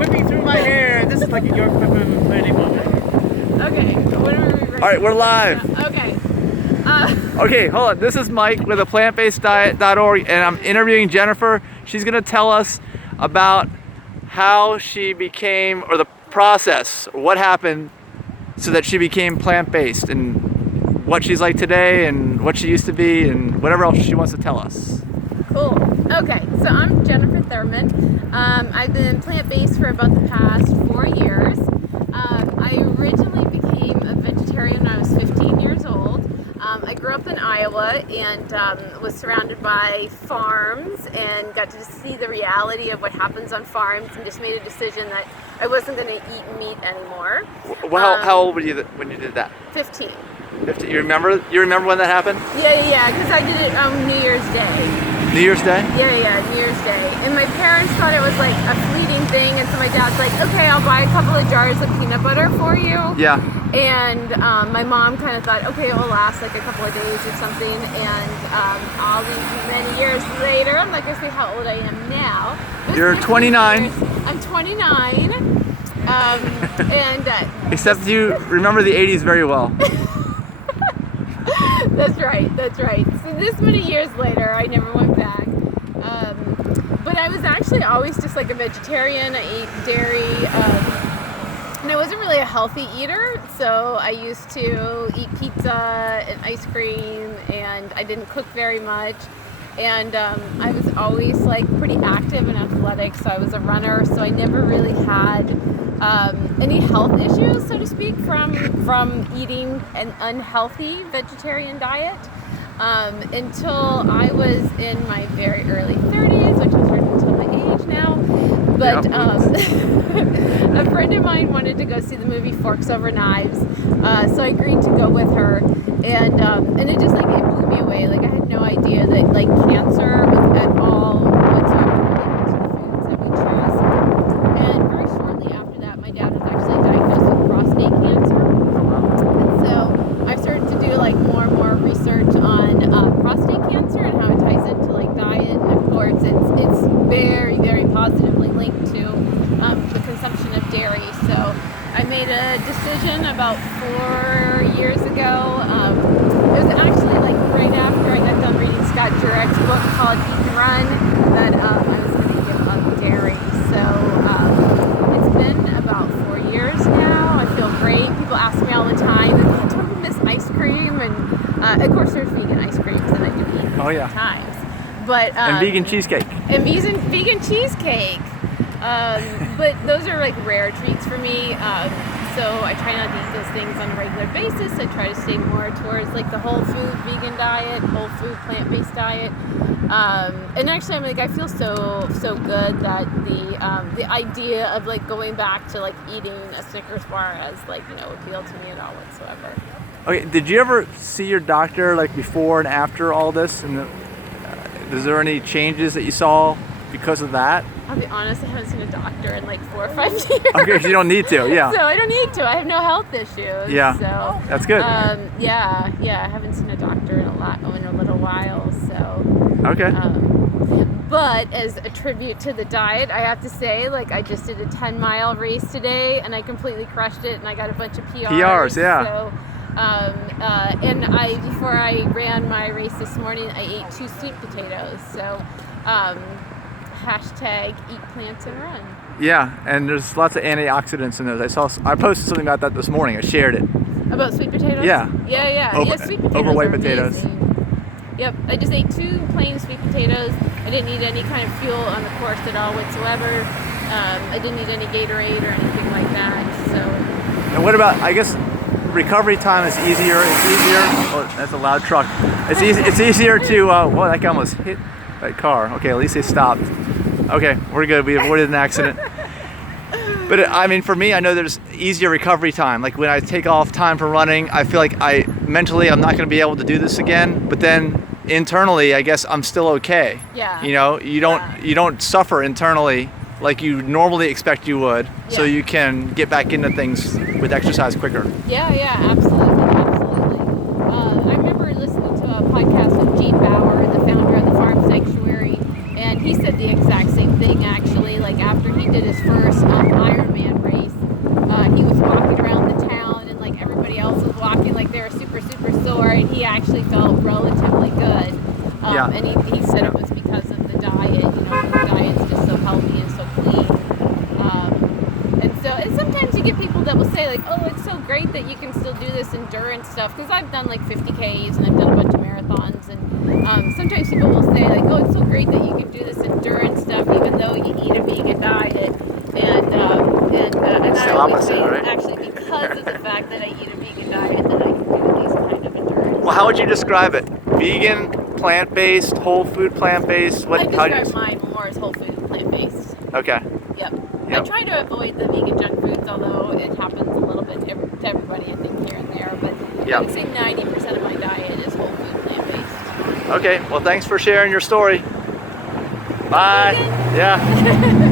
whipping through my hair. This is like a York Whipping planning moment. Okay, what are we ready? All right, we're live. Okay. Okay, hold on. This is Mike with aPlantBasedDiet.org, and I'm interviewing Jennifer. She's gonna tell us about how she became, or the process, or what happened so that she became plant-based, and what she's like today, and what she used to be, and whatever else she wants to tell us. Cool. Okay, so I'm Jennifer Thurman. I've been plant-based for about the past 4 years. I originally became a vegetarian when I was 15 years old. I grew up in Iowa and was surrounded by farms and got to see the reality of what happens on farms, and just made a decision that I wasn't going to eat meat anymore. Well, how old were you when you did that? 15. 15. You remember when that happened? Yeah, because I did it on New Year's Day. New Year's Day? Yeah, New Year's Day. And my parents thought it was like a fleeting thing, and so my dad's like, okay, I'll buy a couple of jars of peanut butter for you. Yeah. And my mom kind of thought, okay, it will last like a couple of days or something. And all these many years later, I'm not going to say how old I am now. You're 29. I'm 29. Except you remember the 80s very well. That's right. So this many years later, I never went back. But I was actually always just like a vegetarian. I ate dairy, and I wasn't really a healthy eater. So I used to eat pizza and ice cream, and I didn't cook very much. And I was always like pretty active and athletic. So I was a runner. So I never really had any health issues, so to speak, from eating an unhealthy vegetarian diet until I was in my very early 30s, which is right until my age now. But a friend of mine wanted to go see the movie Forks Over Knives, so I agreed to go with her, and it just like it blew me away. Like I had no idea that like cancer was at all whatsoever related to the foods that we choose. And very shortly after that, my dad was actually diagnosed with prostate cancer. And so I started to do like more and more research on prostate cancer and how it ties into like diet. And of course, it's very, very positively linked to the consumption of dairy. So I made a decision about 4 years ago. It was actually like right after I got done reading Scott Jurek's book called Eat and Run that I was going to give up dairy. So it's been about 4 years now. I feel great. People ask me all the time, do you miss ice cream? And of course there's vegan ice creams that I do eat sometimes. But and vegan cheesecake. And vegan cheesecake. But those are like rare treats for me. So I try not to eat those things on a regular basis. I try to stay more towards like the whole food vegan diet, whole food plant-based diet. And actually, I'm like, I feel so good that the idea of like going back to like eating a Snickers bar has like appealed to me at all whatsoever. Okay, did you ever see your doctor like before and after all this? And is there any changes that you saw because of that? I'll be honest, I haven't seen a doctor in like 4 or 5 years. Okay, so you don't need to, yeah. So I don't need to. I have no health issues. Yeah, so that's good. Yeah, I haven't seen a doctor in a little while. So. Okay. But as a tribute to the diet, I have to say, like I just did a 10-mile race today, and I completely crushed it, and I # of PRs. PRs, yeah. So, and before I ran my race this morning, I ate 2 sweet potatoes. So. Hashtag eat plants and run. Yeah, and there's lots of antioxidants in those. I posted something about that this morning. I shared it. About sweet potatoes? Yeah. Yeah, sweet potatoes overweight are potatoes. amazing. Yep, I just ate 2 plain sweet potatoes. I didn't need any kind of fuel on the course at all whatsoever. I didn't need any Gatorade or anything like that. So. And what about, I guess, recovery time is easier. It's easier. Oh, that's a loud truck. It's easy. It's easier to. Well, that guy almost hit that car. Okay, at least they stopped. Okay, we're good. We avoided an accident. But I mean, for me, I know there's easier recovery time. Like when I take off time for running, I feel like mentally I'm not going to be able to do this again. But then internally, I guess I'm still okay. Yeah. You don't suffer internally like you normally expect you would. Yeah. So you can get back into things with exercise quicker. Yeah, absolutely. I remember listening to a podcast with Gene Bauer, the founder of the Farm Sanctuary, and he said the exact same thing actually. Like after he did his first actually felt relatively good. Yeah. And he said it was because of the diet. You know, the diet's just so healthy and so clean. And sometimes you get people that will say like, oh, it's so great that you can still do this endurance stuff. Because I've done like 50Ks and I've done a bunch of marathons. And sometimes people will say like, oh, it's so great that you can do this endurance stuff even though you eat a vegan diet. And I always say it's actually because of the fact that I eat a vegan diet that I can do these kind of endurance. Well, how would you describe it? Vegan, plant-based, whole food plant-based? I describe mine more as whole food plant-based. Okay. Yep. I try to avoid the vegan junk foods, although it happens a little bit to everybody, I think, here and there. But I would say 90% of my diet is whole food plant-based. Okay. Well, thanks for sharing your story. Bye. Vegan. Yeah.